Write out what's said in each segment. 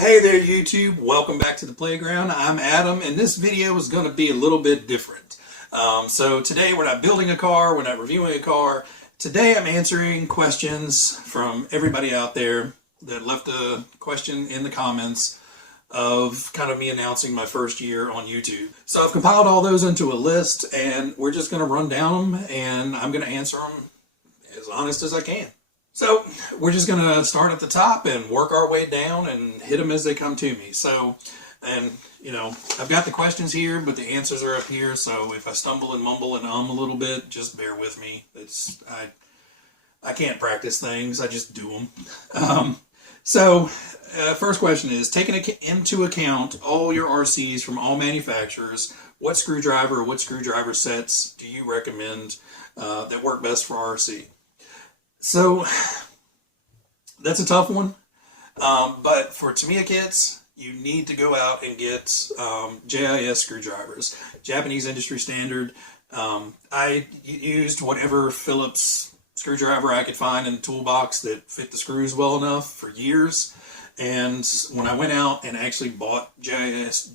Hey there YouTube, welcome back to the playground. I'm Adam and this video is going to be a little bit different. So today we're not building a car, we're not reviewing a car. Today I'm answering questions from everybody out there that left a question in the comments of kind of me announcing my first year on YouTube. So I've compiled all those into a list and we're just going to run down them and I'm going to answer them as honest as I can. So we're just going to start at the top and work our way down and hit them as they come to me. So, and you know, I've got the questions here, but the answers are up here. So if I stumble and mumble and a little bit, just bear with me. I can't practice things. I just do them. First question is, taking into account all your RCs from all manufacturers, what screwdriver sets do you recommend that work best for RC? So that's a tough one, but for Tamiya kits, you need to go out and get JIS screwdrivers, Japanese industry standard. I used whatever Phillips screwdriver I could find in the toolbox that fit the screws well enough for years. And when I went out and actually bought JIS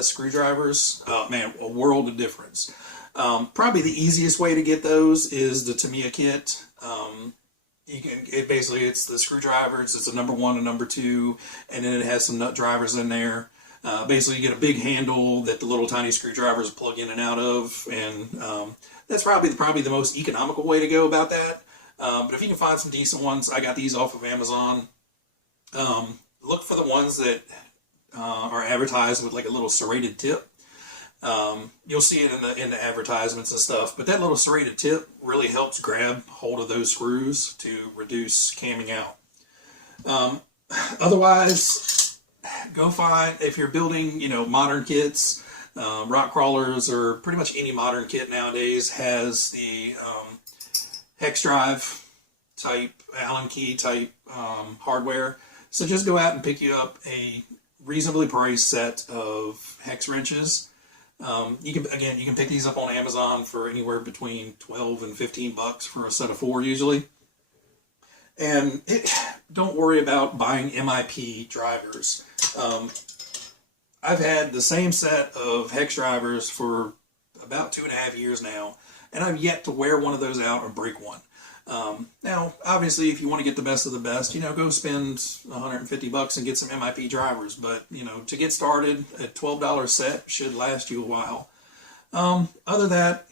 screwdrivers, man, a world of difference. Probably the easiest way to get those is the Tamiya kit. It's the screwdrivers. It's a number 1 and number 2, and then it has some nut drivers in there. Basically, you get a big handle that the little tiny screwdrivers plug in and out of, and that's probably the most economical way to go about that. But if you can find some decent ones, I got these off of Amazon. Look for the ones that are advertised with like a little serrated tip. You'll see it in the advertisements and stuff, but that little serrated tip really helps grab hold of those screws to reduce camming out. Otherwise, go find, if you're building, modern kits, rock crawlers, or pretty much any modern kit nowadays has the hex drive type, Allen key type hardware. So just go out and pick you up a reasonably priced set of hex wrenches. You can pick these up on Amazon for anywhere between 12 and 15 bucks for a set of 4 usually. And don't worry about buying MIP drivers. I've had the same set of hex drivers for about 2.5 years now, and I've yet to wear one of those out or break one. Now, obviously, if you want to get the best of the best, go spend 150 bucks and get some MIP drivers. But, to get started, a $12 set should last you a while. Other than that,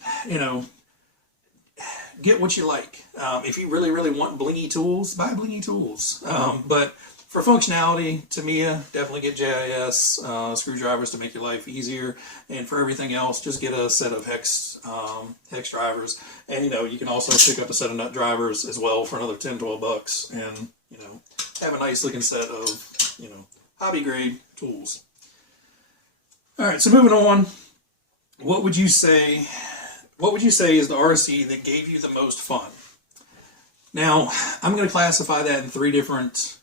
get what you like. If you really, really want blingy tools, buy blingy tools. But for functionality, Tamiya, definitely get JIS screwdrivers to make your life easier. And for everything else, just get a set of hex drivers. And, you can also pick up a set of nut drivers as well for another 10, 12 bucks. And, have a nice looking set of, hobby grade tools. All right, so moving on. What would you say is the RC that gave you the most fun? Now, I'm going to classify that in 3 different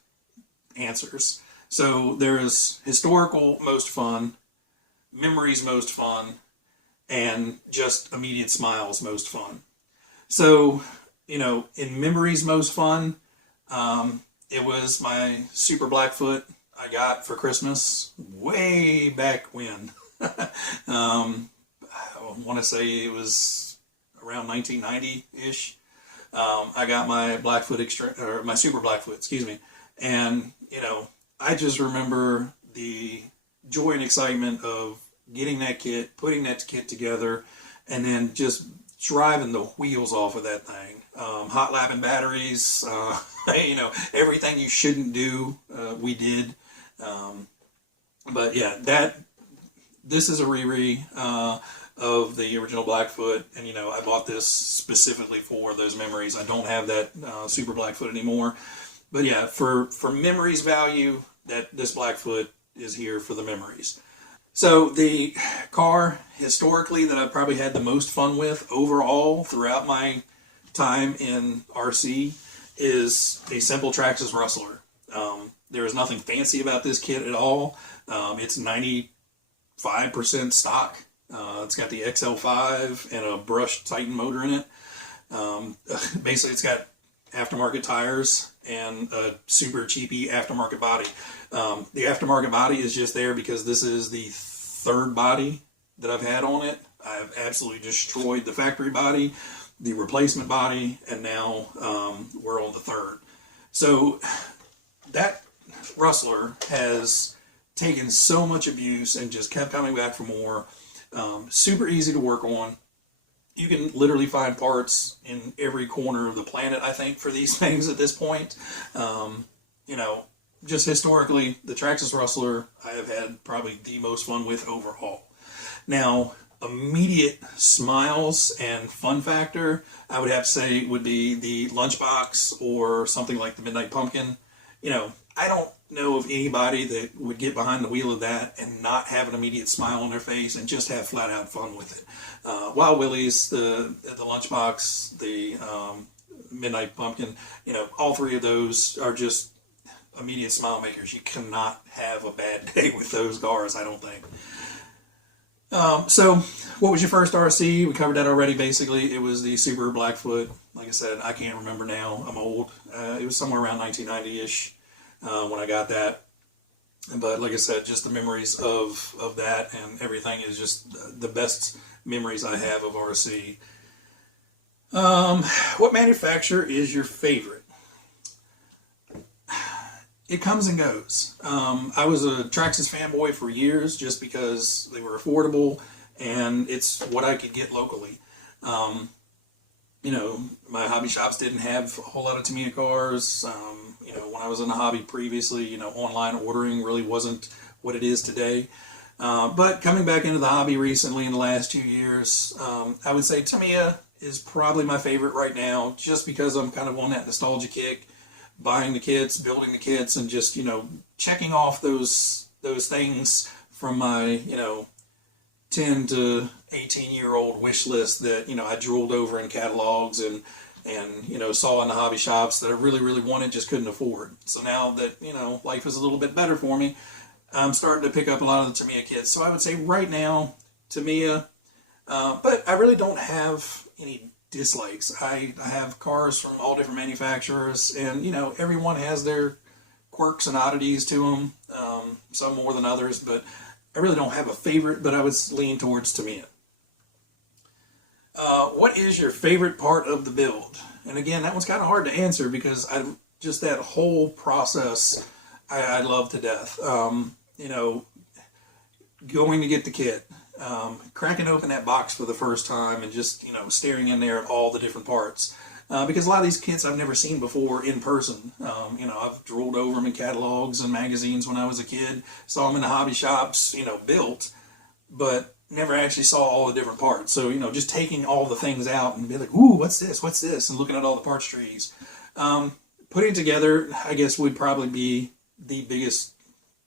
answers. So there's historical most fun, memories most fun, and just immediate smiles most fun. So, in memories most fun, it was my Super Blackfoot I got for Christmas way back when. I want to say it was around 1990-ish. I got my my Super Blackfoot, excuse me. And, I just remember the joy and excitement of getting that kit, putting that kit together, and then just driving the wheels off of that thing. Hot lapping batteries, everything you shouldn't do, we did. But yeah, this is a of the original Blackfoot, and I bought this specifically for those memories. I don't have that Super Blackfoot anymore. But yeah, for memories value, this Blackfoot is here for the memories. So the car historically that I've probably had the most fun with overall throughout my time in RC is a simple Traxxas Rustler. There is nothing fancy about this kit at all. It's 95% stock. It's got the XL5 and a brushed Titan motor in it. Basically, it's got aftermarket tires and a super cheapy aftermarket body. The aftermarket body is just there because this is the third body that I've had on it. I've absolutely destroyed the factory body, the replacement body, and now we're on the third. So that Rustler has taken so much abuse and just kept coming back for more. Super easy to work on. You can literally find parts in every corner of the planet, I think, for these things at this point. You know, just historically, the Traxxas Rustler I have had probably the most fun with overall. Now, immediate smiles and fun factor, I would have to say would be the Lunchbox or something like the Midnight Pumpkin. You know, I don't know of anybody that would get behind the wheel of that and not have an immediate smile on their face and just have flat out fun with it. Wild Willie's, the Lunchbox, the Midnight Pumpkin, you know, all three of those are just immediate smile makers. You cannot have a bad day with those cars, I don't think. So, what was your first RC? We covered that already, basically. It was the Subaru Blackfoot. Like I said, I can't remember now. I'm old. It was somewhere around 1990-ish when I got that. But like I said, just the memories of that and everything is just the best memories I have of RC. What manufacturer is your favorite? It comes and goes. I was a Traxxas fanboy for years just because they were affordable and it's what I could get locally. You know, my hobby shops didn't have a whole lot of Tamiya cars. You know, when I was in the hobby previously, you know, online ordering really wasn't what it is today. But coming back into the hobby recently in the last 2 years, I would say Tamiya is probably my favorite right now just because I'm kind of on that nostalgia kick. Buying the kits, building the kits, and just, you know, checking off those things from my, you know, 10 to 18-year-old wish list that, you know, I drooled over in catalogs and you know, saw in the hobby shops that I really, really wanted, just couldn't afford. So now that, you know, life is a little bit better for me, I'm starting to pick up a lot of the Tamiya kits. So I would say right now, Tamiya, but I really don't have any dislikes. I have cars from all different manufacturers, and you know, everyone has their quirks and oddities to them, some more than others, but I really don't have a favorite, but I would lean towards Tamiya. What is your favorite part of the build? And again, that one's kind of hard to answer because just that whole process I love to death. You know, going to get the kit, cracking open that box for the first time and just, you know, staring in there at all the different parts. Because a lot of these kits I've never seen before in person. You know, I've drooled over them in catalogs and magazines when I was a kid, saw them in the hobby shops, you know, built, but never actually saw all the different parts. So, you know, just taking all the things out and be like, ooh, what's this, and looking at all the parts trees. Putting it together, I guess, would probably be the biggest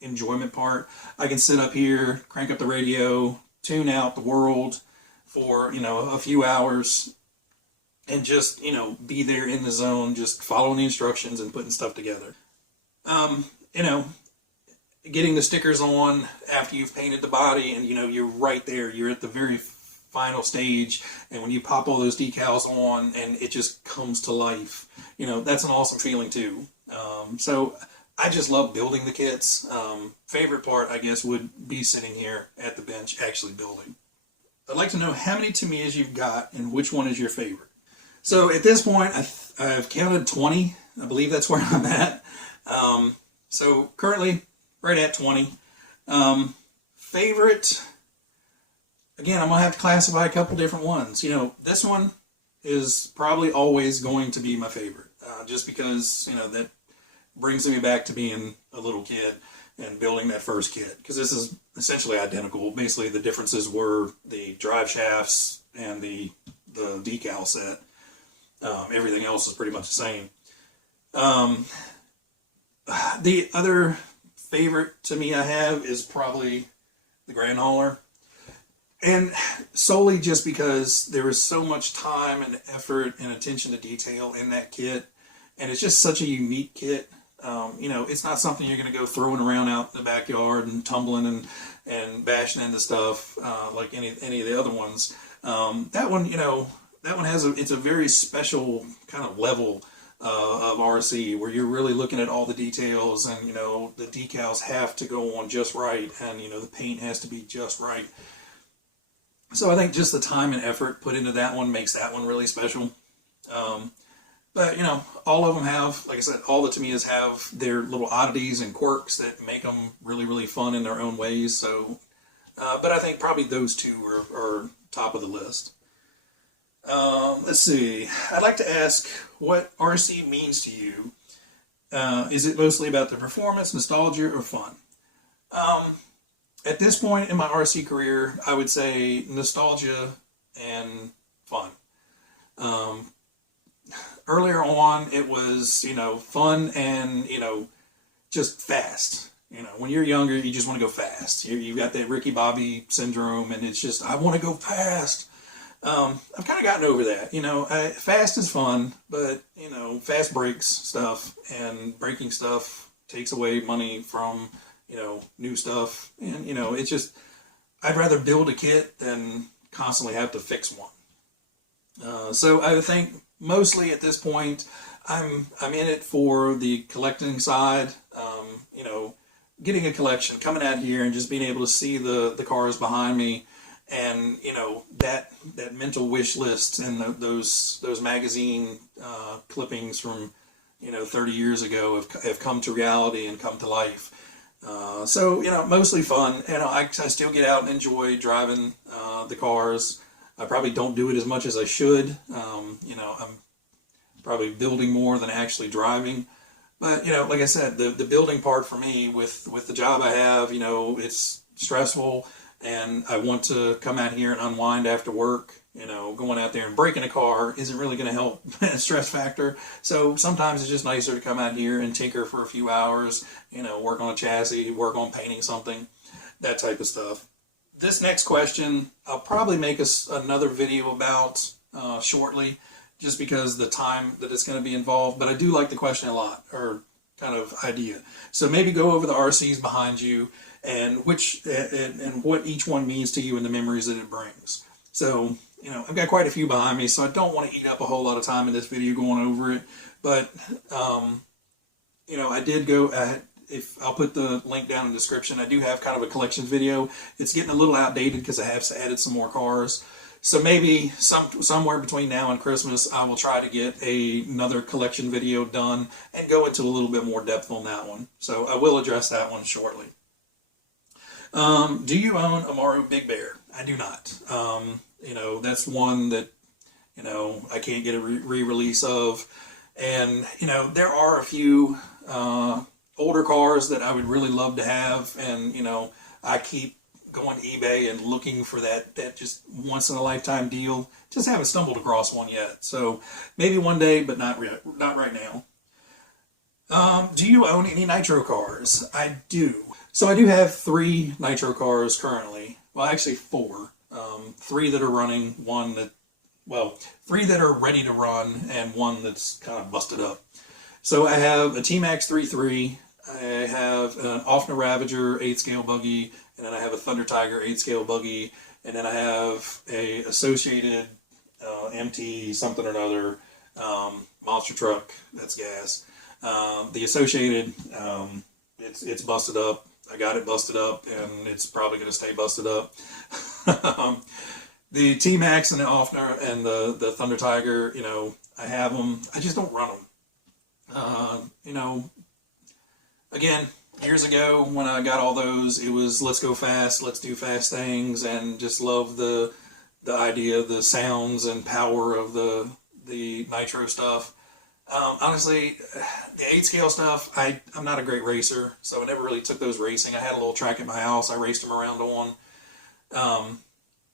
enjoyment part. I can sit up here, crank up the radio, tune out the world for, you know, a few hours and just, you know, be there in the zone, just following the instructions and putting stuff together. You know, getting the stickers on after you've painted the body and, you know, you're right there, you're at the very final stage, and when you pop all those decals on and it just comes to life, you know, that's an awesome feeling too. So I just love building the kits. Favorite part, I guess, would be sitting here at the bench actually building. I'd like to know how many Tamiyas you've got and which one is your favorite. So at this point, I've counted 20. I believe that's where I'm at. So currently, right at 20. Favorite, again, I'm going to have to classify a couple different ones. You know, this one is probably always going to be my favorite. Just because, you know, that brings me back to being a little kid and building that first kit. Because this is essentially identical. Basically, the differences were the drive shafts and the decal set. Everything else is pretty much the same. The other favorite to me I have is probably the Grand Hauler. And solely just because there is so much time and effort and attention to detail in that kit. And it's just such a unique kit. You know, it's not something you're going to go throwing around out in the backyard and tumbling and bashing into stuff like any of the other ones. That one, you know, that one has it's a very special kind of level of RC, where you're really looking at all the details, and the decals have to go on just right, and the paint has to be just right. So I think just the time and effort put into that one makes that one really special. But all of them have, like I said, all the Tamiyas have their little oddities and quirks that make them really, really fun in their own ways. So, but I think probably those two are top of the list. Let's see. I'd like to ask what RC means to you. Is it mostly about the performance, nostalgia, or fun? At this point in my RC career, I would say nostalgia and fun. Earlier on, it was, fun and, just fast. When you're younger, you just want to go fast. You've got that Ricky Bobby syndrome, and it's just, I want to go fast. I've kind of gotten over that. Fast is fun, but, fast breaks stuff, and breaking stuff takes away money from, new stuff. And, it's just, I'd rather build a kit than constantly have to fix one. So I think mostly at this point, I'm in it for the collecting side. Getting a collection, coming out here and just being able to see the cars behind me, and that mental wish list and those magazine clippings from 30 years ago have come to reality and come to life. So mostly fun. I still get out and enjoy driving the cars. I probably don't do it as much as I should. I'm probably building more than actually driving. But, like I said, the building part for me with the job I have, it's stressful, and I want to come out here and unwind after work. Going out there and breaking a car isn't really going to help stress factor. So sometimes it's just nicer to come out here and tinker for a few hours, work on a chassis, work on painting something, that type of stuff. This next question, I'll probably make another video about shortly, just because the time that it's going to be involved. But I do like the question a lot, or kind of idea. So maybe go over the RCs behind you and what each one means to you and the memories that it brings. So, I've got quite a few behind me, so I don't want to eat up a whole lot of time in this video going over it. But, I did go, I'll put the link down in the description. I do have kind of a collection video. It's getting a little outdated because I have added some more cars. So maybe somewhere between now and Christmas, I will try to get another collection video done and go into a little bit more depth on that one. So I will address that one shortly. Do you own a Maru Big Bear? I do not. That's one that, I can't get a re-release of. And, there are a few older cars that I would really love to have. And, I keep going to eBay and looking for that just once in a lifetime deal. Just haven't stumbled across one yet. So maybe one day, but not right now. Do you own any Nitro cars? I do. So I do have 3 Nitro cars currently. Well, actually 4. 3 that are running, 3 that are ready to run, and 1 that's kind of busted up. So I have a T-Max 3.3. I have an Offner Ravager 8-scale buggy, and then I have a Thunder Tiger 8-scale buggy, and then I have a Associated MT something or another monster truck. That's gas. The Associated, it's busted up. I got it busted up, and it's probably going to stay busted up. The T-Max and the Offner and the Thunder Tiger, I have them. I just don't run them. Again, years ago when I got all those, it was let's go fast, let's do fast things, and just love the idea, the sounds and power of the Nitro stuff. Honestly, the 8-scale stuff, I'm not a great racer, so I never really took those racing. I had a little track at my house I raced them around on.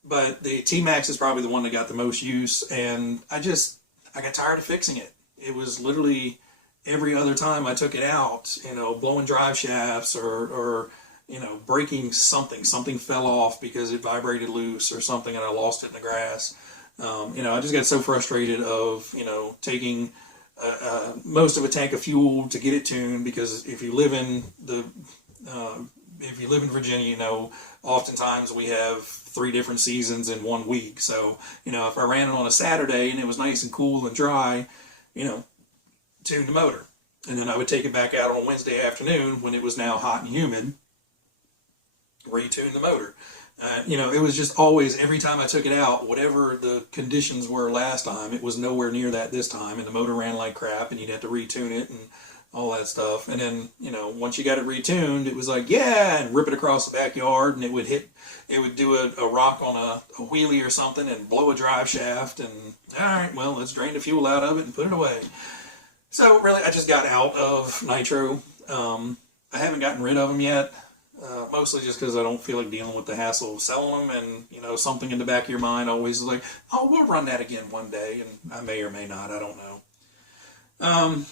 But the T-Max is probably the one that got the most use, and I got tired of fixing it. It was literally every other time I took it out, blowing drive shafts or breaking something. Something fell off because it vibrated loose or something, and I lost it in the grass. I just got so frustrated of, taking most of a tank of fuel to get it tuned, because if you live in Virginia, oftentimes we have 3 different seasons in 1 week. So, if I ran it on a Saturday and it was nice and cool and dry, tune the motor. And then I would take it back out on a Wednesday afternoon when it was now hot and humid, retune the motor. You know, it was just always, every time I took it out, whatever the conditions were last time, it was nowhere near that this time, and the motor ran like crap, and you'd have to retune it and all that stuff. And then, you know, once you got it retuned, it was like, yeah, and rip it across the backyard, and it would do a rock on a wheelie or something and blow a drive shaft, and all right, well, let's drain the fuel out of it and put it away. So really, I just got out of Nitro. I haven't gotten rid of them yet. Mostly just because I don't feel like dealing with the hassle of selling them, and you know, something in the back of your mind always is like, oh, we'll run that again one day, and I may or may not, I don't know.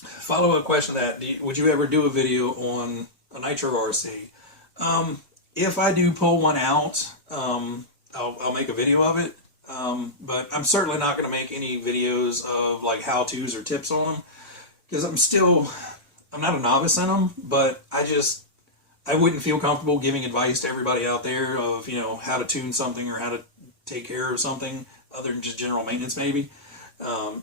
Follow-up question to that, would you ever do a video on a Nitro RC? If I do pull one out, I'll make a video of it, but I'm certainly not going to make any videos of like how-tos or tips on them, because I'm not a novice in them, but I wouldn't feel comfortable giving advice to everybody out there of, you know, how to tune something or how to take care of something other than just general maintenance maybe.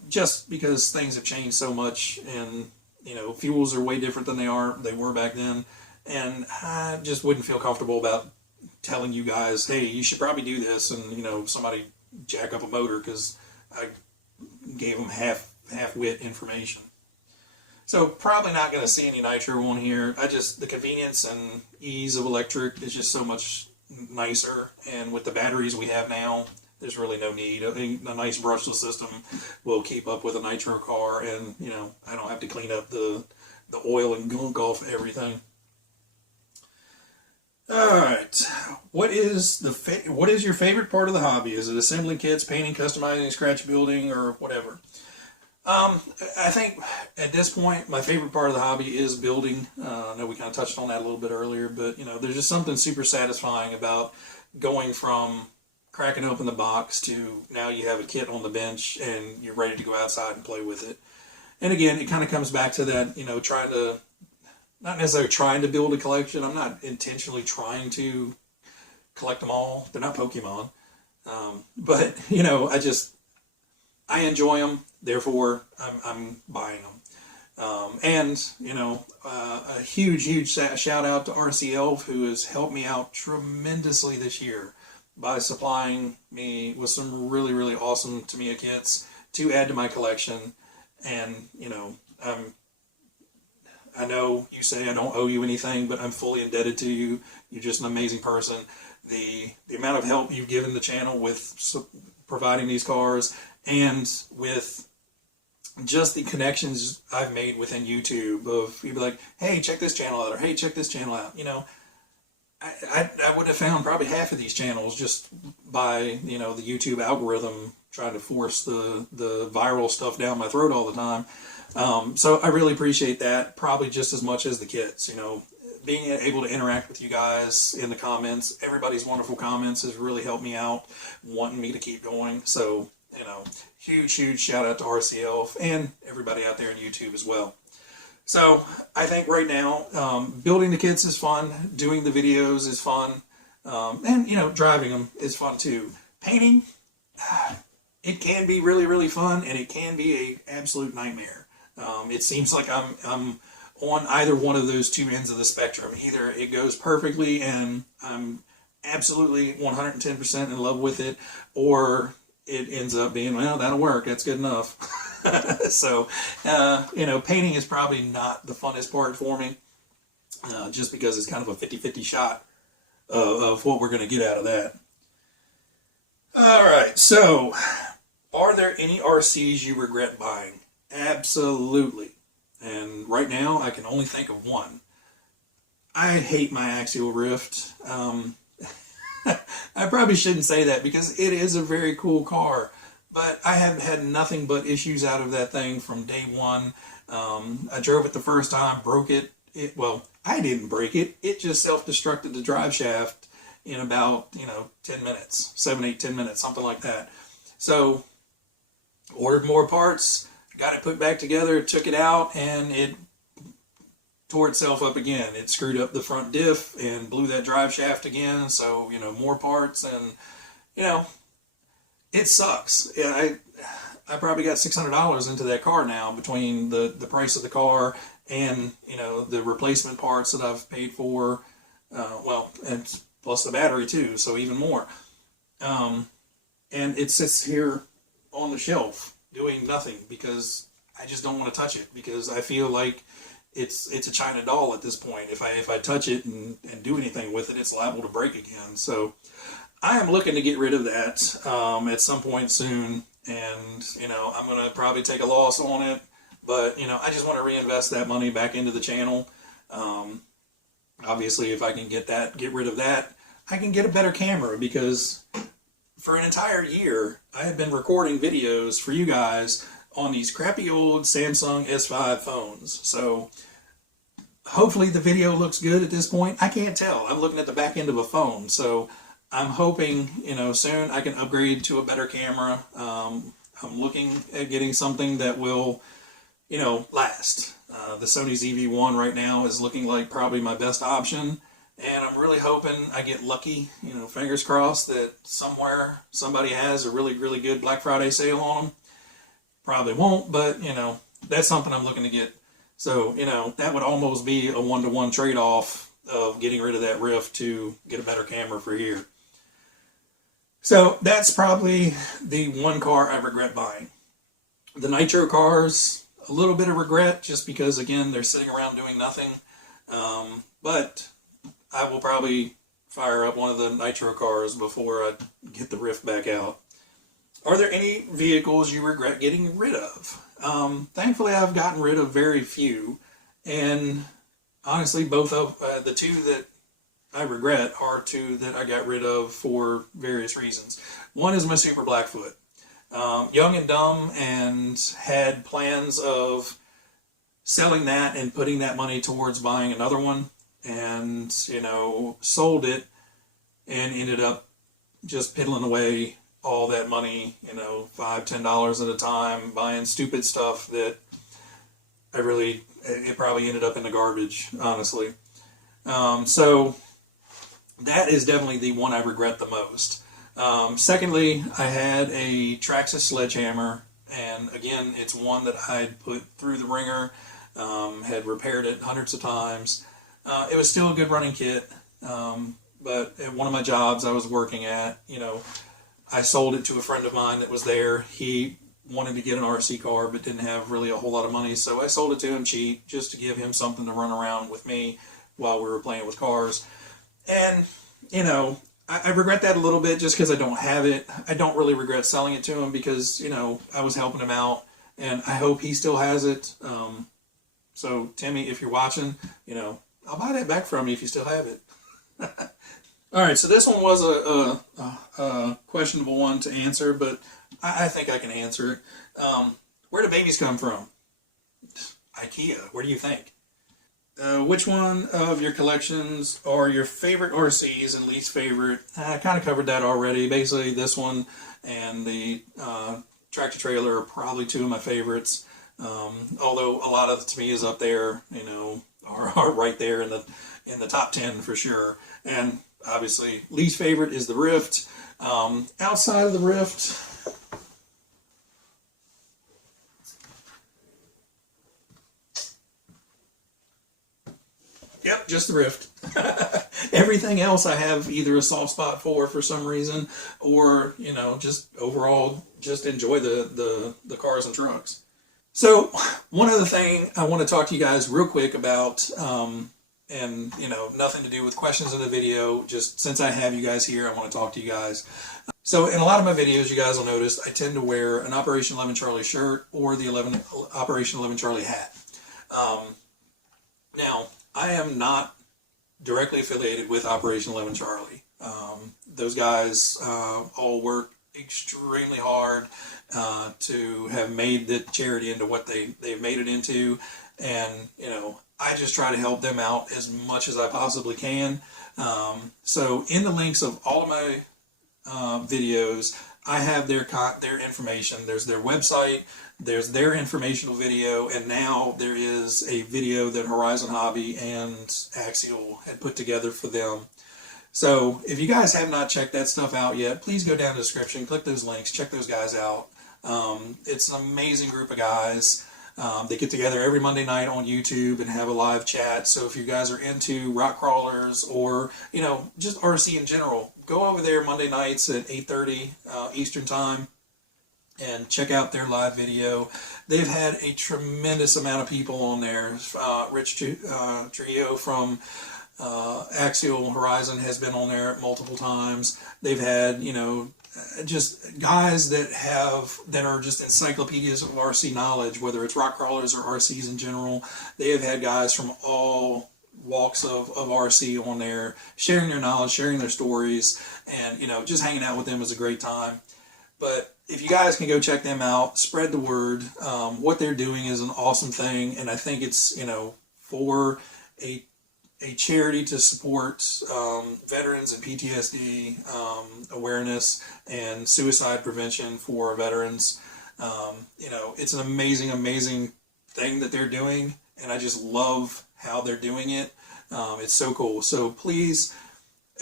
Just because things have changed so much, and, you know, fuels are way different than they were back then. And I just wouldn't feel comfortable about telling you guys, hey, you should probably do this, and, you know, somebody jack up a motor because I gave them half-wit information. So probably not going to see any Nitro on here. The convenience and ease of electric is just so much nicer. And with the batteries we have now, there's really no need. I think a nice brushless system will keep up with a Nitro car, and, you know, I don't have to clean up the oil and gunk off everything. All right, what is your favorite part of the hobby? Is it assembling kits, painting, customizing, scratch building, or whatever? I think at this point, my favorite part of the hobby is building. I know we kind of touched on that a little bit earlier, but, you know, there's just something super satisfying about going from cracking open the box to now you have a kit on the bench and you're ready to go outside and play with it. And again, it kind of comes back to that, you know, not necessarily trying to build a collection. I'm not intentionally trying to collect them all. They're not Pokemon. But, you know, I enjoy them, therefore I'm buying them. And, you know, a huge shout out to RC Elf, who has helped me out tremendously this year by supplying me with some really, really awesome Tamiya kits to add to my collection. And, you know, I know you say I don't owe you anything, but I'm fully indebted to you. You're just an amazing person. The amount of help you've given the channel with providing these cars, and with just the connections I've made within YouTube of you'd be like, hey, check this channel out, or hey, check this channel out. You know, I would have found probably half of these channels just by, you know, the YouTube algorithm trying to force the viral stuff down my throat all the time. So I really appreciate that, probably just as much as the kits. You know, being able to interact with you guys in the comments, everybody's wonderful comments has really helped me out, wanting me to keep going. So, you know, huge shout out to RC Elf and everybody out there on YouTube as well. So I think right now, building the kits is fun, doing the videos is fun, and, you know, driving them is fun too. Painting, it can be really, really fun, and it can be an absolute nightmare. It seems like I'm on either one of those two ends of the spectrum. Either it goes perfectly and I'm absolutely 110% in love with it, or it ends up being, well, that'll work, that's good enough. So, you know, painting is probably not the funnest part for me, just because it's kind of a 50-50 shot of what we're going to get out of that. All right, so are there any RCs you regret buying? Absolutely. And right now, I can only think of one. I hate my Axial Rift. I probably shouldn't say that because it is a very cool car, but I have had nothing but issues out of that thing from day one. I drove it the first time, broke it. Well, I didn't break it. It just self-destructed the drive shaft in about, 10 minutes, 7, 8, 10 minutes, something like that. So, ordered more parts, got it put back together, took it out, and it tore itself up again. It screwed up the front diff and blew that drive shaft again. So, more parts, and, it sucks. I probably got $600 into that car now between the price of the car and, you know, the replacement parts that I've paid for. Well, and plus the battery too, so even more. And it sits here on the shelf doing nothing because I just don't want to touch it, because I feel like it's a China doll at this point. If I touch it and do anything with it, it's liable to break again. So I am looking to get rid of that at some point soon, and you know, I'm gonna probably take a loss on it, but you know, I just want to reinvest that money back into the channel. Obviously, if I can get rid of that, I can get a better camera, because for an entire year I have been recording videos for you guys on these crappy old Samsung S5 phones. So hopefully the video looks good at this point. I can't tell. I'm looking at the back end of a phone, so I'm hoping, you know, soon I can upgrade to a better camera. I'm looking at getting something that will, you know, last. The Sony ZV-1 right now is looking like probably my best option, and I'm really hoping I get lucky, you know, fingers crossed, that somewhere somebody has a really, really good Black Friday sale on them. Probably won't, but, you know, that's something I'm looking to get. So, you know, that would almost be a one-to-one trade-off of getting rid of that Rift to get a better camera for here. So that's probably the one car I regret buying. The Nitro cars, a little bit of regret, just because, again, they're sitting around doing nothing. But I will probably fire up one of the Nitro cars before I get the Rift back out. Are there any vehicles you regret getting rid of? Thankfully, I've gotten rid of very few. And honestly, both of the two that I regret are two that I got rid of for various reasons. One is my Super Blackfoot. Young and dumb, and had plans of selling that and putting that money towards buying another one, and, you know, sold it and ended up just piddling away all that money, you know, $5, $10 at a time, buying stupid stuff that it probably ended up in the garbage, honestly. So that is definitely the one I regret the most. Secondly, I had a Traxxas sledgehammer, and again, it's one that I'd put through the ringer, had repaired it hundreds of times. It was still a good running kit, but at one of my jobs I was working at, you know, I sold it to a friend of mine that was there. He wanted to get an RC car but didn't have really a whole lot of money, so I sold it to him cheap just to give him something to run around with me while we were playing with cars. And, you know, I regret that a little bit just because I don't have it. I don't really regret selling it to him because, you know, I was helping him out, and I hope he still has it. So, Timmy, if you're watching, you know, I'll buy that back from you if you still have it. All right, so this one was a questionable one to answer, but I think I can answer it. Where do babies come from? IKEA. Where do you think? Which one of your collections are your favorite RCs and least favorite? I kind of covered that already. Basically, this one and the tractor trailer are probably two of my favorites. Although a lot of to me is up there, you know, are right there in the top 10 for sure. And obviously, least favorite is the Rift. Outside of the Rift, yep, just the Rift. Everything else I have either a soft spot for some reason, or, you know, just overall just enjoy the cars and trucks. So one other thing I want to talk to you guys real quick about, and, you know, nothing to do with questions in the video, just since I have you guys here, I want to talk to you guys. So in a lot of my videos, you guys will notice I tend to wear an Operation 11 Charlie shirt or the Operation 11 Charlie hat. Now, I am not directly affiliated with Operation 11 Charlie. Those guys all work extremely hard to have made the charity into what they've made it into, and, you know, I just try to help them out as much as I possibly can. So in the links of all of my videos, I have their information. There's their website, there's their informational video, and now there is a video that Horizon Hobby and Axial had put together for them. So if you guys have not checked that stuff out yet, please go down to the description, click those links, check those guys out. It's an amazing group of guys. They get together every Monday night on YouTube and have a live chat. So if you guys are into rock crawlers or, you know, just RC in general, go over there Monday nights at 8:30 Eastern Time and check out their live video. They've had a tremendous amount of people on there. Rich Trio from Axial and Horizon has been on there multiple times. They've had, you know, just guys that are just encyclopedias of RC knowledge, whether it's rock crawlers or RCs in general. They have had guys from all walks of RC on there, sharing their knowledge, sharing their stories, and, you know, just hanging out with them is a great time. But if you guys can go check them out, spread the word. What they're doing is an awesome thing, and I think it's, you know, for a charity to support veterans and PTSD awareness and suicide prevention for veterans. You know, it's an amazing, amazing thing that they're doing, and I just love how they're doing it. It's so cool. So please,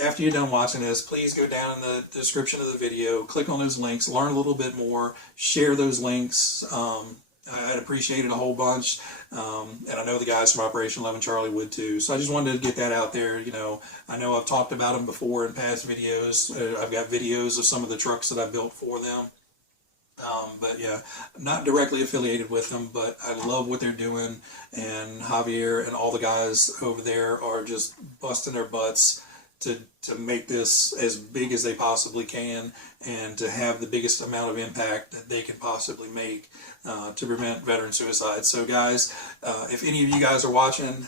after you're done watching this, please go down in the description of the video, click on those links, learn a little bit more, share those links. I'd appreciate it a whole bunch, and I know the guys from Operation 11 Charlie would too. So I just wanted to get that out there. You know I've talked about them before in past videos. I've got videos of some of the trucks that I built for them. But yeah, not directly affiliated with them, but I love what they're doing, and Javier and all the guys over there are just busting their butts to make this as big as they possibly can and to have the biggest amount of impact that they can possibly make to prevent veteran suicide. So guys, if any of you guys are watching,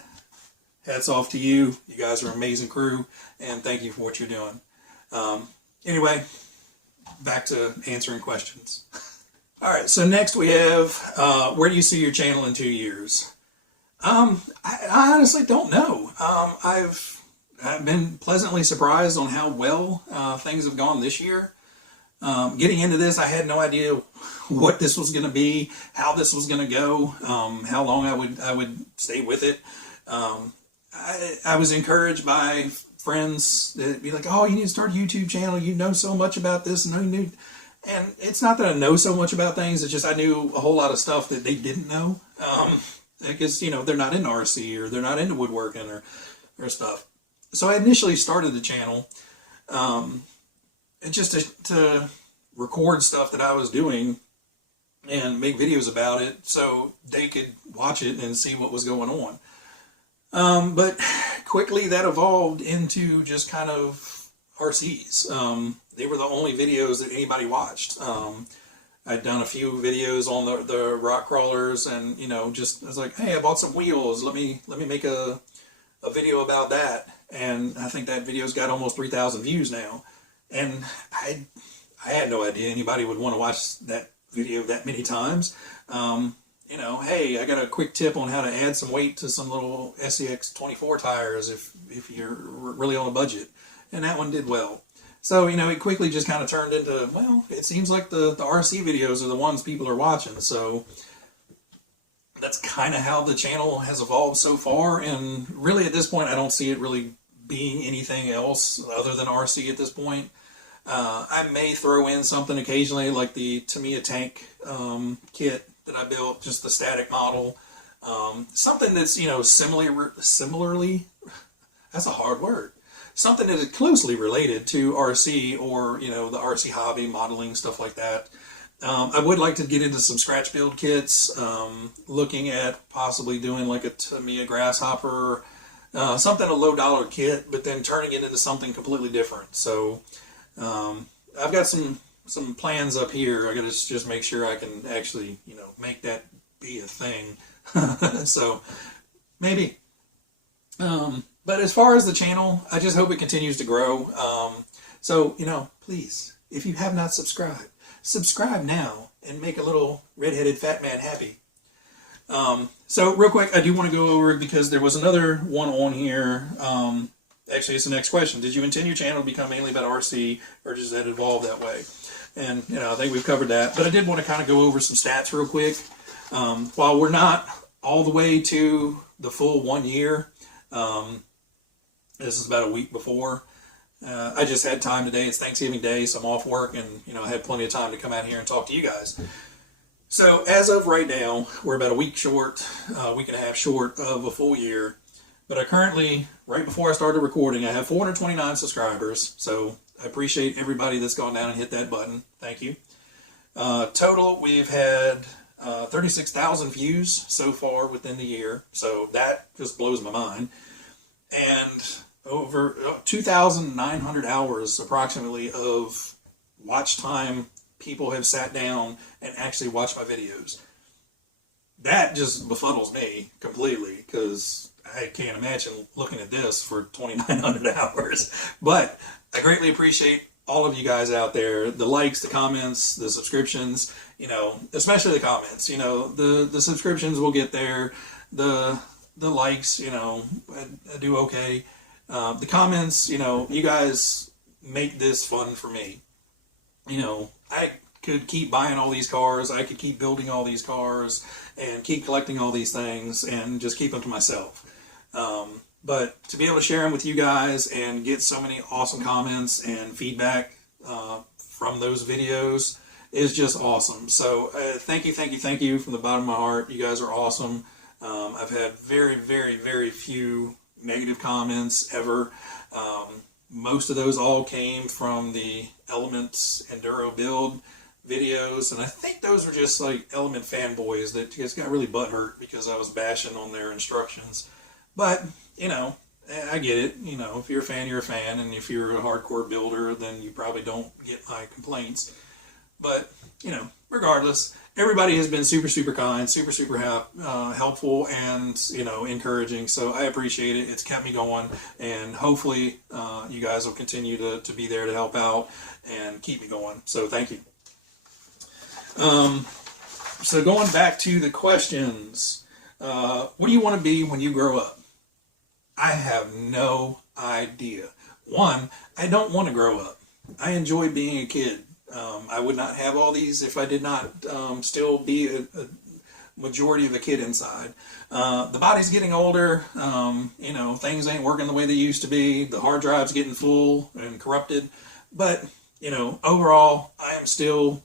hats off to you. You guys are an amazing crew, and thank you for what you're doing. Anyway, back to answering questions. All right, so next we have, where do you see your channel in 2 years? I honestly don't know. I've been pleasantly surprised on how well things have gone this year. Getting into this, I had no idea what this was going to be, how this was going to go, how long I would stay with it. I was encouraged by friends that be like, "Oh, you need to start a YouTube channel. You know so much about this." And it's not that I know so much about things. It's just I knew a whole lot of stuff that they didn't know. Because, you know, they're not into RC or they're not into woodworking or stuff. So I initially started the channel just to record stuff that I was doing and make videos about it so they could watch it and see what was going on. But quickly that evolved into just kind of RCs. They were the only videos that anybody watched. I'd done a few videos on the rock crawlers, and, you know, just I was like, hey, I bought some wheels. Let me make a video about that. And I think that video's got almost 3,000 views now. And I had no idea anybody would want to watch that video that many times. You know, hey, I got a quick tip on how to add some weight to some little SCX 24 tires if you're really on a budget. And that one did well. So, you know, it quickly just kind of turned into, well, it seems like the RC videos are the ones people are watching. So that's kind of how the channel has evolved so far. And really at this point, I don't see it really being anything else other than RC at this point. I may throw in something occasionally like the Tamiya tank kit that I built, just the static model. Something that's, you know, similarly, that's a hard word. Something that is closely related to RC or, you know, the RC hobby, modeling, stuff like that. I would like to get into some scratch build kits, looking at possibly doing like a Tamiya grasshopper, something a low dollar kit, but then turning it into something completely different. So I've got some plans up here. I gotta just make sure I can actually, you know, make that be a thing. So maybe. But as far as the channel, I just hope it continues to grow. So, you know, please, if you have not subscribed, subscribe now and make a little redheaded fat man happy. So real quick, I do want to go over, because there was another one on here. Actually, it's the next question. Did you intend your channel to become mainly about RC, or does that evolve that way? And, you know, I think we've covered that. But I did want to kind of go over some stats real quick. While we're not all the way to the full 1 year, this is about a week before. I just had time today. It's Thanksgiving Day, so I'm off work, and I had plenty of time to come out here and talk to you guys. So as of right now, we're about a week and a half short of a full year. But I currently, right before I started recording, I have 429 subscribers. So I appreciate everybody that's gone down and hit that button. Thank you. Total, we've had 36,000 views so far within the year. So that just blows my mind. And over 2,900 hours approximately of watch time. People have sat down and actually watched my videos. That just befuddles me completely, because I can't imagine looking at this for 2,900 hours. But I greatly appreciate all of you guys out there, the likes, the comments, the subscriptions, especially the comments. The subscriptions will get there, the likes, I do okay. The comments, you guys make this fun for me. I could keep buying all these cars, I could keep building all these cars, and keep collecting all these things, and just keep them to myself. But to be able to share them with you guys and get so many awesome comments and feedback from those videos is just awesome. So thank you from the bottom of my heart. You guys are awesome. I've had very, very, very few negative comments ever. Most of those all came from the Elements Enduro build videos, and I think those were just like Element fanboys that just got really butthurt because I was bashing on their instructions. But I get it. If you're a fan, you're a fan, and if you're a hardcore builder, then you probably don't get my complaints. But regardless, everybody has been super, super kind, super, super helpful, and encouraging. So I appreciate it. It's kept me going, and hopefully you guys will continue to be there to help out and keep me going. So thank you. So going back to the questions, what do you want to be when you grow up? I have no idea. One, I don't want to grow up. I enjoy being a kid. I would not have all these if I did not still be a majority of a kid inside. The body's getting older. Things ain't working the way they used to be. The hard drive's getting full and corrupted. But, overall, I am still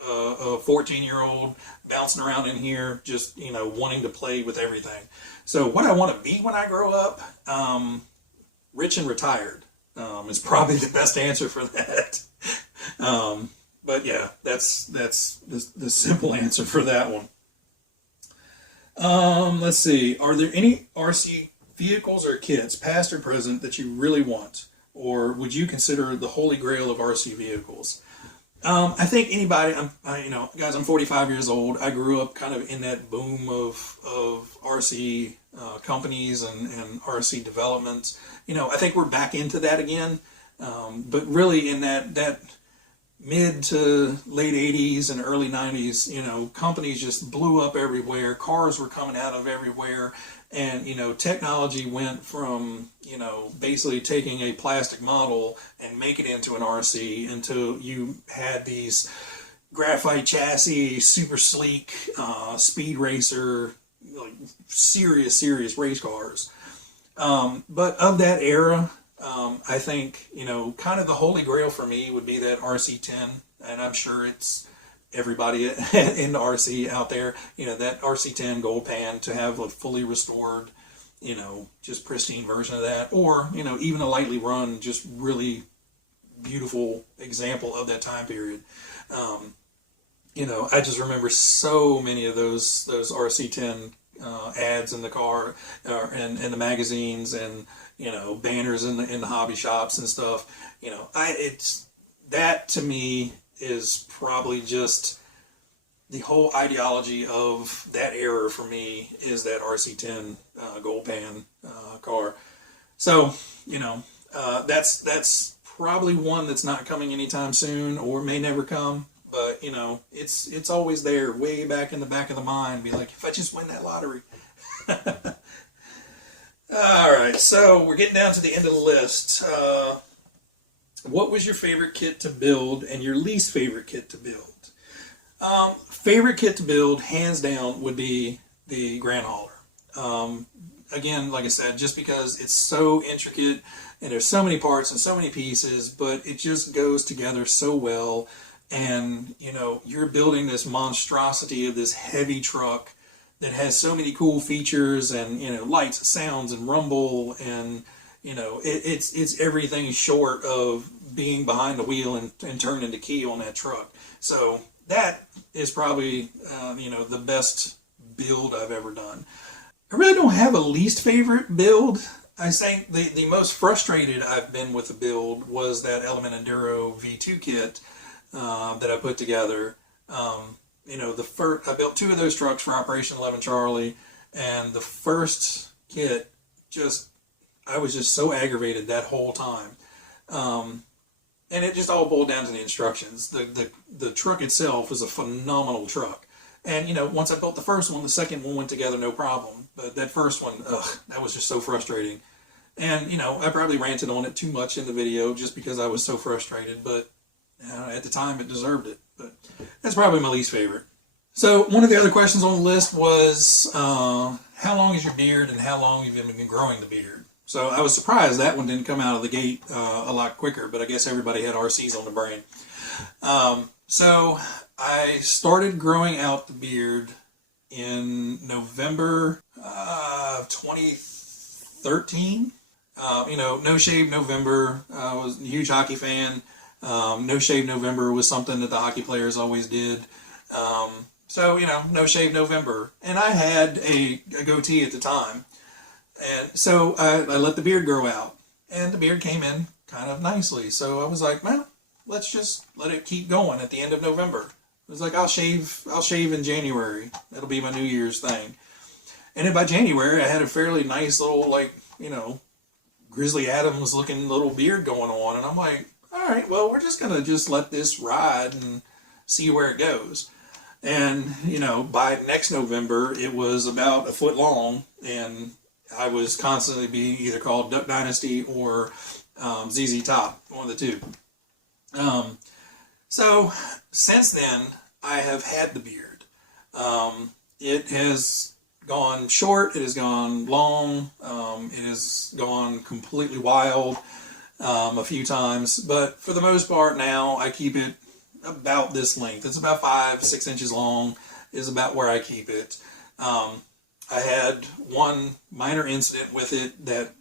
a 14-year-old bouncing around in here, just, wanting to play with everything. So what I want to be when I grow up, rich and retired, is probably the best answer for that. But yeah, that's the simple answer for that one. Let's see. Are there any RC vehicles or kits, past or present, that you really want? Or would you consider the holy grail of RC vehicles? I think anybody, guys, I'm 45 years old. I grew up kind of in that boom of RC companies and RC development. I think we're back into that again. But really in that mid to late 80s and early 90s, companies just blew up everywhere. Cars were coming out of everywhere. And, technology went from, basically taking a plastic model and making it into an RC until you had these graphite chassis, super sleek, speed racer, like serious race cars. But of that era, I think, kind of the holy grail for me would be that RC10, and I'm sure it's everybody in the RC out there, that RC10 gold pan, to have a fully restored, just pristine version of that, or, even a lightly run, just really beautiful example of that time period. I just remember so many of those RC10 ads in the car and the magazines and banners in the hobby shops and stuff. It's that to me is probably just the whole ideology of that era for me, is that RC10 gold pan car. So that's probably one that's not coming anytime soon, or may never come. But it's always there, way back in the back of the mind. Be like, if I just win that lottery. All right, so we're getting down to the end of the list. What was your favorite kit to build and your least favorite kit to build? Favorite kit to build, hands down, would be the Grand Hauler. again, like I said, just because it's so intricate and there's so many parts and so many pieces, but it just goes together so well. And, you know, you're building this monstrosity of this heavy truck that has so many cool features and, you know, lights, sounds, and rumble, and, you know, it's everything short of being behind the wheel and turning the key on that truck. So that is probably, you know, the best build I've ever done. I really don't have a least favorite build. I think the most frustrated I've been with the build was that Element Enduro V2 kit that I put together. You know, I built 2 of those trucks for Operation 11 Charlie, and the first kit I was just so aggravated that whole time. And it just all boiled down to the instructions. The truck itself is a phenomenal truck. And, you know, once I built the first one, the second one went together no problem. But that first one, that was just so frustrating. And, you know, I probably ranted on it too much in the video just because I was so frustrated. But at the time, it deserved it. But that's probably my least favorite. So one of the other questions on the list was, how long is your beard and how long have you been growing the beard? So I was surprised that one didn't come out of the gate a lot quicker, but I guess everybody had RCs on the brain. So I started growing out the beard in November 2013. You know, No Shave November. I was a huge hockey fan. No Shave November was something that the hockey players always did. So, you know, No Shave November. And I had a goatee at the time. And so I let the beard grow out. And the beard came in kind of nicely. So I was like, well, let's just let it keep going at the end of November. It was like, I'll shave in January. That'll be my New Year's thing. And then by January, I had a fairly nice little, like, you know, Grizzly Addams looking little beard going on. And I'm like, all right, well, we're just going to just let this ride and see where it goes. And, you know, by next November, it was about a foot long, and I was constantly being either called Duck Dynasty or ZZ Top, one of the two. So since then, I have had the beard. It has gone short, it has gone long, it has gone completely wild a few times, but for the most part now, I keep it about this length. It's about 5-6 inches long is about where I keep it. I had one minor incident with it that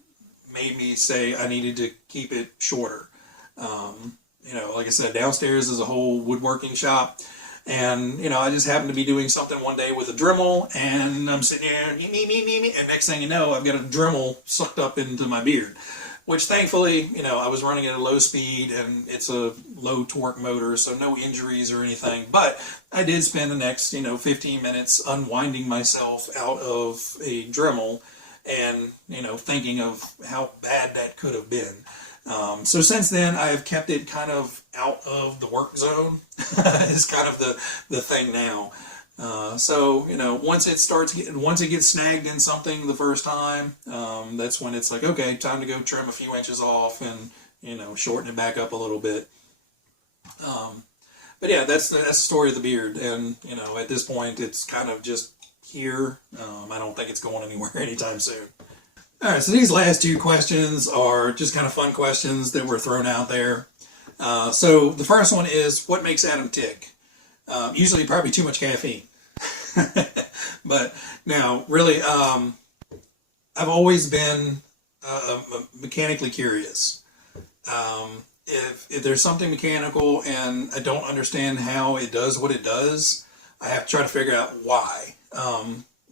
made me say I needed to keep it shorter. You know, like I said, downstairs is a whole woodworking shop, and, you know, I just happened to be doing something one day with a Dremel, and I'm sitting there, and next thing you know, I've got a Dremel sucked up into my beard. Which thankfully, you know, I was running at a low speed and it's a low torque motor, so no injuries or anything. But I did spend the next, you know, 15 minutes unwinding myself out of a Dremel and, you know, thinking of how bad that could have been. So since then, I have kept it kind of out of the work zone. It's kind of the thing now. So, you know, once it gets snagged in something the first time, that's when it's like, okay, time to go trim a few inches off and, you know, shorten it back up a little bit. But yeah, that's the story of the beard. And, you know, at this point, it's kind of just here. I don't think it's going anywhere anytime soon. All right, so these last 2 questions are just kind of fun questions that were thrown out there. So the first one is, what makes Addam tick? Usually probably too much caffeine. But now, really, I've always been mechanically curious. If there's something mechanical and I don't understand how it does what it does, I have to try to figure out why.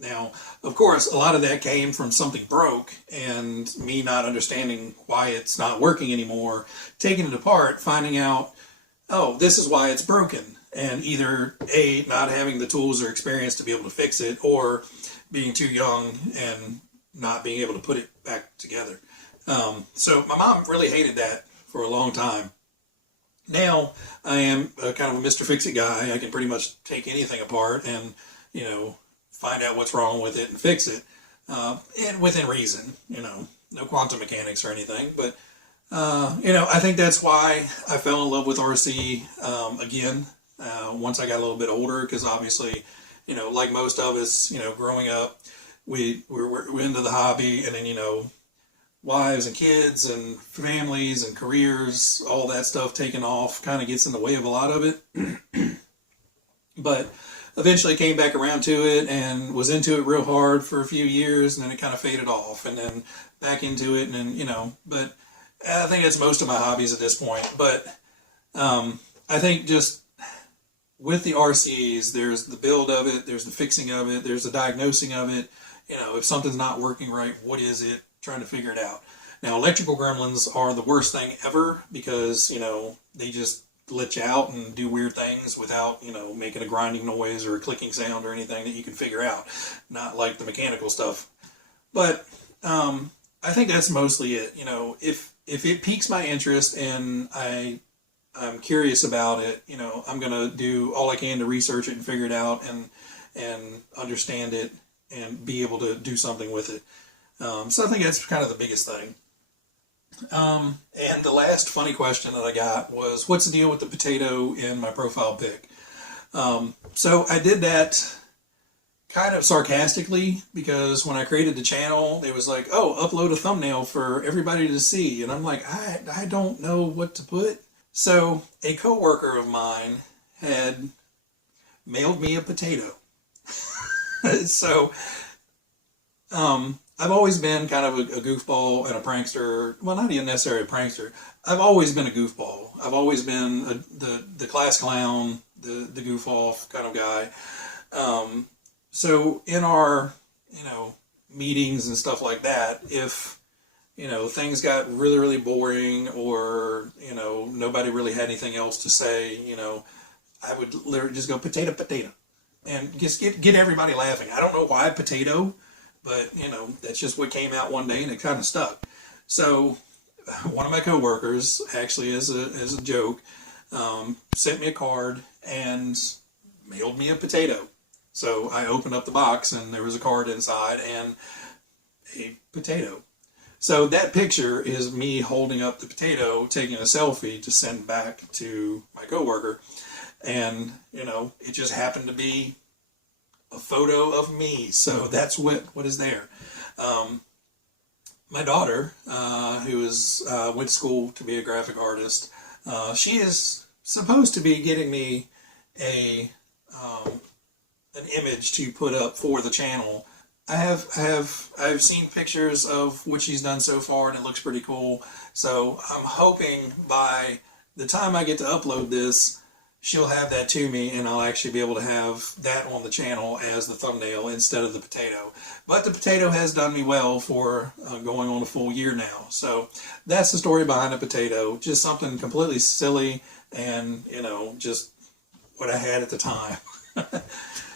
Now, of course, a lot of that came from something broke and me not understanding why it's not working anymore, taking it apart, finding out, oh, this is why it's broken. And either A, not having the tools or experience to be able to fix it, or being too young and not being able to put it back together. So my mom really hated that for a long time. Now I am kind of a Mr. Fix-It guy. I can pretty much take anything apart and, you know, find out what's wrong with it and fix it. And within reason, you know, no quantum mechanics or anything, but you know, I think that's why I fell in love with RC again. Once I got a little bit older, because obviously, you know, like most of us, you know, growing up, we're into the hobby, and then, you know, wives and kids and families and careers, all that stuff taking off kind of gets in the way of a lot of it. But eventually came back around to it and was into it real hard for a few years, and then it kind of faded off, and then back into it, and then, you know, but I think that's most of my hobbies at this point. But I think just with the RCs, there's the build of it, there's the fixing of it, there's the diagnosing of it. You know, if something's not working right, what is it? Trying to figure it out. Now, electrical gremlins are the worst thing ever because, you know, they just glitch out and do weird things without, you know, making a grinding noise or a clicking sound or anything that you can figure out. Not like the mechanical stuff. But I think that's mostly it. You know, if it piques my interest and I'm curious about it, you know, I'm gonna do all I can to research it and figure it out and understand it and be able to do something with it. So I think that's kind of the biggest thing. And the last funny question that I got was, what's the deal with the potato in my profile pic? So I did that kind of sarcastically because when I created the channel, it was like, oh, upload a thumbnail for everybody to see. And I'm like, I don't know what to put. So a coworker of mine had mailed me a potato. So, I've always been kind of a goofball and a prankster. Well, not even necessarily a prankster. I've always been a goofball. I've always been the class clown, the goof off kind of guy. So in our, you know, meetings and stuff like that, if, you know, things got really, really boring or, you know, nobody really had anything else to say, you know, I would literally just go potato, potato, and just get everybody laughing. I don't know why potato. But, you know, that's just what came out one day and it kind of stuck. So one of my coworkers, actually as a joke, sent me a card and mailed me a potato. So I opened up the box and there was a card inside and a potato. So that picture is me holding up the potato, taking a selfie to send back to my coworker. And, you know, it just happened to be a photo of me, so that's what is there. My daughter, who went to school to be a graphic artist, she is supposed to be getting me an image to put up for the channel. I've seen pictures of what she's done so far, and it looks pretty cool. So I'm hoping by the time I get to upload this, she'll have that to me, and I'll actually be able to have that on the channel as the thumbnail instead of the potato. But the potato has done me well for going on a full year now. So that's the story behind the potato. Just something completely silly and, you know, just what I had at the time.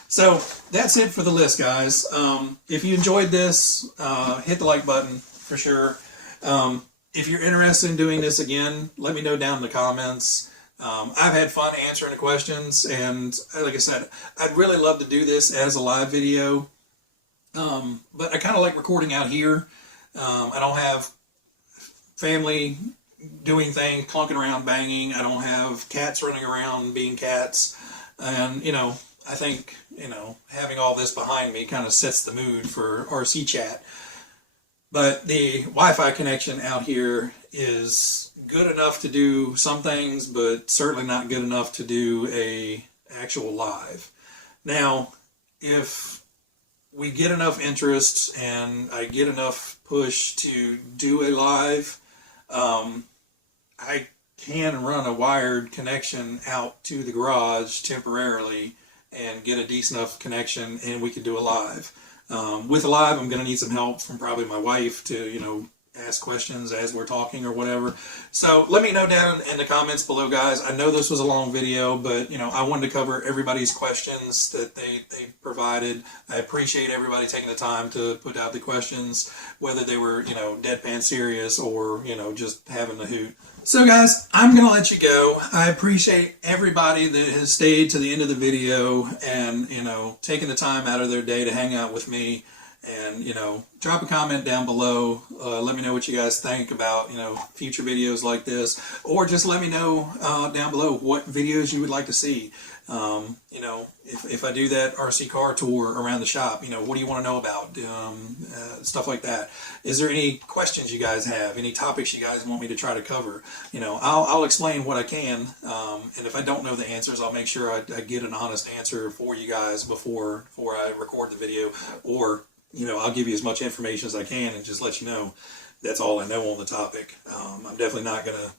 So that's it for the list, guys. If you enjoyed this, hit the like button for sure. If you're interested in doing this again, let me know down in the comments. I've had fun answering the questions, and like I said, I'd really love to do this as a live video, but I kind of like recording out here. I don't have family doing things, clunking around, banging. I don't have cats running around being cats, and, you know, I think, you know, having all this behind me kind of sets the mood for RC chat. But the Wi-Fi connection out here is good enough to do some things, but certainly not good enough to do a actual live. Now, if we get enough interest and I get enough push to do a live, I can run a wired connection out to the garage temporarily and get a decent enough connection, and we can do a live. With a live, I'm going to need some help from probably my wife to, you know, ask questions as we're talking or whatever. So let me know down in the comments below, guys. I know this was a long video, but, you know, I wanted to cover everybody's questions that they provided. I appreciate everybody taking the time to put out the questions, whether they were, you know, deadpan serious or, you know, just having a hoot. So guys, I'm going to let you go. I appreciate everybody that has stayed to the end of the video and, you know, taking the time out of their day to hang out with me And, drop a comment down below. Let me know what you guys think about, future videos like this. Or just let me know down below what videos you would like to see. If I do that RC car tour around the shop, what do you want to know about? Stuff like that. Is there any questions you guys have? Any topics you guys want me to try to cover? I'll explain what I can. And if I don't know the answers, I'll make sure I get an honest answer for you guys before I record the video. Or I'll give you as much information as I can and just let you know that's all I know on the topic. I'm definitely not going to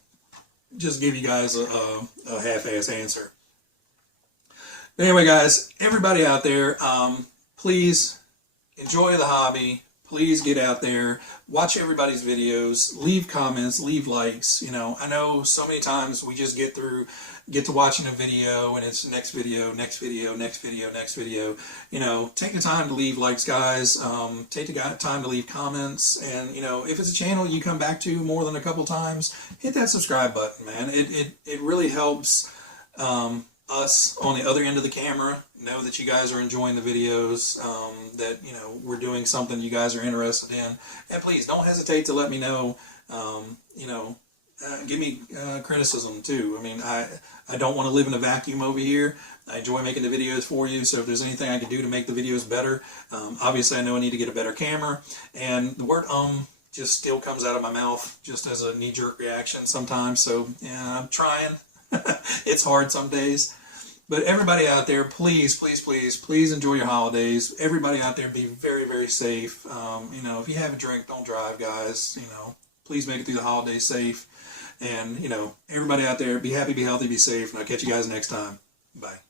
just give you guys a half-ass answer. But anyway, guys, everybody out there, please enjoy the hobby. Please get out there, watch everybody's videos, leave comments, leave likes. I know so many times we just get to watching a video and it's next video, next video, next video, next video. Take the time to leave likes, guys. Take the time to leave comments. And, if it's a channel you come back to more than a couple times, hit that subscribe button, man. It really helps us on the other end of the camera know that you guys are enjoying the videos, that we're doing something you guys are interested in. And please don't hesitate to let me know. Give me criticism too. I mean, I don't want to live in a vacuum over here. I enjoy making the videos for you, so if there's anything I can do to make the videos better, obviously I know I need to get a better camera. And the word just still comes out of my mouth just as a knee-jerk reaction sometimes. So yeah, I'm trying. It's hard some days. But everybody out there, please, please, please, please enjoy your holidays. Everybody out there, be very, very safe. If you have a drink, don't drive, guys. Please make it through the holidays safe. And, everybody out there, be happy, be healthy, be safe. And I'll catch you guys next time. Bye.